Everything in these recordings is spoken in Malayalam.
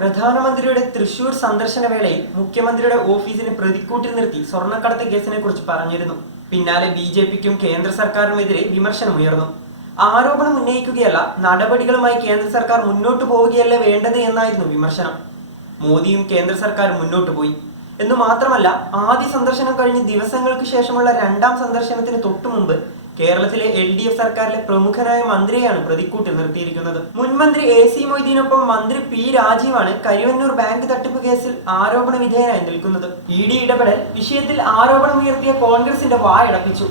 പ്രധാനമന്ത്രിയുടെ തൃശൂർ സന്ദർശന വേളയിൽ മുഖ്യമന്ത്രിയുടെ ഓഫീസിനെ പ്രതിക്കൂട്ടിൽ നിർത്തി സ്വർണ്ണക്കടത്ത് കേസിനെ കുറിച്ച് പറഞ്ഞിരുന്നു. പിന്നാലെ ബി.ജെ.പിക്കും കേന്ദ്ര സർക്കാരിനുമെതിരെ വിമർശനമുയർന്നു. ആരോപണം ഉന്നയിക്കുകയല്ല, നടപടികളുമായി കേന്ദ്ര സർക്കാർ മുന്നോട്ടു പോവുകയല്ലേ വേണ്ടത് എന്നായിരുന്നു വിമർശനം. മോദിയും കേന്ദ്ര സർക്കാരും മുന്നോട്ടു പോയി എന്നു മാത്രമല്ല, ആദ്യ സന്ദർശനം കഴിഞ്ഞ് ദിവസങ്ങൾക്ക് ശേഷമുള്ള രണ്ടാം സന്ദർശനത്തിന് തൊട്ടുമുമ്പ് കേരളത്തിലെ LDF സർക്കാരിലെ പ്രമുഖനായ മന്ത്രിയെയാണ് പ്രതിക്കൂട്ടിൽ നിർത്തിയിരിക്കുന്നത്. മുൻമന്ത്രി AC മൊയ്തീനൊപ്പം മന്ത്രി P രാജീവാണ് കരുവന്നൂർ ബാങ്ക് തട്ടിപ്പ് കേസിൽ ആരോപണ വിധേയനായി നിൽക്കുന്നത്. ED ഇടപെടൽ വിഷയത്തിൽ ആരോപണമുയർത്തിയ കോൺഗ്രസിന്റെ വായടപ്പിച്ചു.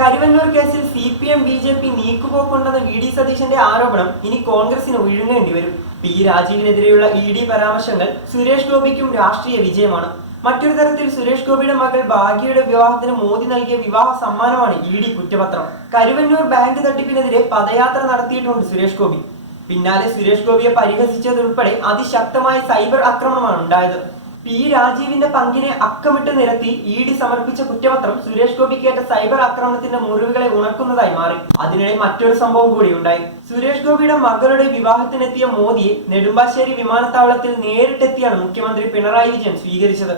കരുവന്നൂർ കേസിൽ CPM BJP നീക്കുപോക്കുണ്ടെന്ന VD സതീശന്റെ ആരോപണം ഇനി കോൺഗ്രസിന് വിഴുങ്ങേണ്ടി വരും. P രാജീവിനെതിരെയുള്ള ED പരാമർശങ്ങൾ സുരേഷ് ഗോപിക്കും രാഷ്ട്രീയ വിജയമാണ്. മറ്റൊരു തരത്തിൽ സുരേഷ് ഗോപിയുടെ മകൾ ഭാഗ്യയുടെ വിവാഹത്തിന് മോദി നൽകിയ വിവാഹ സമ്മാനമാണ് ED കുറ്റപത്രം. കരുവന്നൂർ ബാങ്ക് തട്ടിപ്പിനെതിരെ പദയാത്ര നടത്തിയിട്ടുണ്ട് സുരേഷ് ഗോപി. പിന്നാലെ സുരേഷ് ഗോപിയെ പരിഹസിച്ചതുൾപ്പെടെ അതിശക്തമായ സൈബർ ആക്രമണമാണ് ഉണ്ടായത്. P രാജീവിന്റെ പങ്കിനെ അക്കമിട്ട് നിരത്തി ED സമർപ്പിച്ച കുറ്റപത്രം സുരേഷ് ഗോപിക്കേറ്റ സൈബർ ആക്രമണത്തിന്റെ മുറിവുകളെ ഉണക്കുന്നതായി മാറി. അതിനിടെ മറ്റൊരു സംഭവം കൂടി ഉണ്ടായി. സുരേഷ് ഗോപിയുടെ മകളുടെ വിവാഹത്തിനെത്തിയ മോദിയെ നെടുമ്പാശ്ശേരി വിമാനത്താവളത്തിൽ നേരിട്ടെത്തിയാണ് മുഖ്യമന്ത്രി പിണറായി വിജയൻ സ്വീകരിച്ചത്.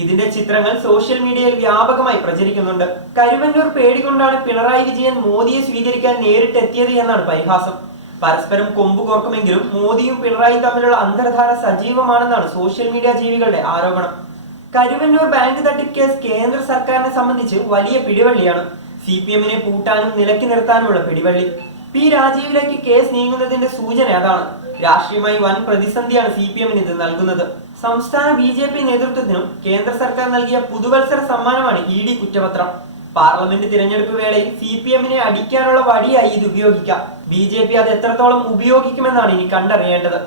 ഇതിന്റെ ചിത്രങ്ങൾ സോഷ്യൽ മീഡിയയിൽ വ്യാപകമായി പ്രചരിക്കുന്നുണ്ട്. കരുവന്നൂർ പേടികൊണ്ടാണ് പിണറായി വിജയൻ മോദിയെ സ്വീകരിക്കാൻ നേരിട്ടെത്തിയത് എന്നാണ് പരിഹാസം. പരസ്പരം കൊമ്പു കോർക്കുമെങ്കിലും മോദിയും പിണറായിയും തമ്മിലുള്ള അന്തർധാര സജീവമാണെന്നാണ് സോഷ്യൽ മീഡിയ ജീവികളുടെ ആരോപണം. കരുവന്നൂർ ബാങ്ക് തട്ടിപ്പ് കേസ് കേന്ദ്ര സർക്കാരിനെ സംബന്ധിച്ച് വലിയ പിടിവള്ളിയാണ്. CPM-നെ പൂട്ടാനും നിലക്കി നിർത്താനുമുള്ള പിടിവള്ളി. P രാജീവിലേക്ക് കേസ് നീങ്ങുന്നതിന്റെ സൂചന അതാണ്. രാഷ്ട്രീയമായി വൻ പ്രതിസന്ധിയാണ് CPM-ന് ഇത് നൽകുന്നത്. സംസ്ഥാന BJP നേതൃത്വത്തിനും കേന്ദ്ര സർക്കാർ നൽകിയ പുതുവത്സര സമ്മാനമാണ് ED കുറ്റപത്രം. പാർലമെന്റ് തിരഞ്ഞെടുപ്പ് വേളയിൽ CPM-നെ അടിക്കാനുള്ള വടിയായി ഇത് ഉപയോഗിക്കാം. BJP അത് എത്രത്തോളം ഉപയോഗിക്കുമെന്നാണ് ഇനി കണ്ടറിയേണ്ടത്.